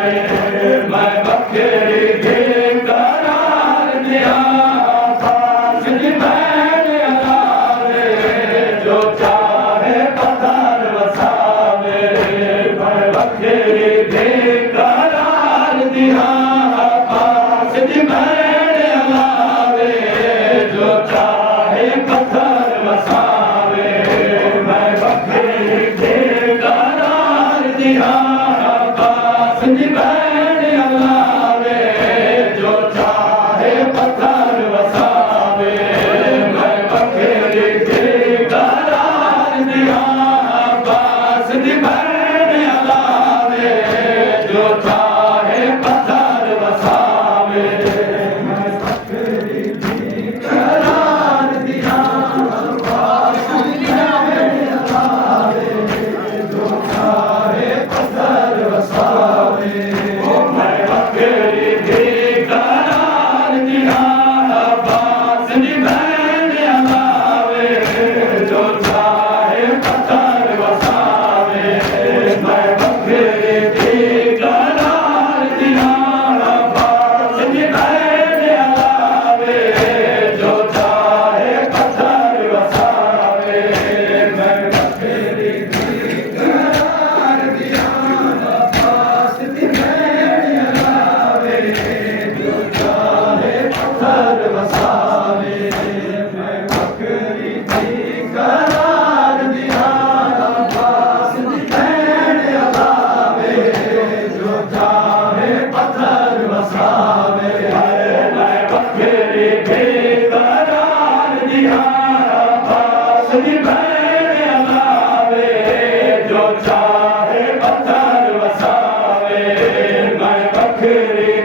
मैं बखेड़ी के करार दिया पास की बैन अलावे जो चाहे पत्थर वसावे मैं बखेड़ी के करार दिया पास की बैन अलावे जो चाहे पत्थर वसावे मैं बखेड़ी के करार दिया पास की बैन अलावे जो चाहे पत्थर वसावे मैं बखेड़ी के करार दिया पास की बैन अलावे जो चाहे पत्थर वसावे मैं बखेड़ी के करार दिया पास की बैन अलावे जो चाहे पत्थर वसावे मैं बखेड़ी के करार दिया पास की बैन अलावे जो चाहे पत्थर वसावे मैं बखेड़ी के करार दिया पास की बैन अलावे जो चाहे पत्थर वसावे मैं बखेड़ी के करार दिया पास की बैन अलावे जो चाहे पत्थर वसावे मैं बखेड़ी के करार दिया पास की बैन अलावे जो चाहे पत्थर वसावे मैं बखेड़ी के करार दिया पास की बैन अलावे जो चाहे पत्थर वसावे मैं बखेड़ी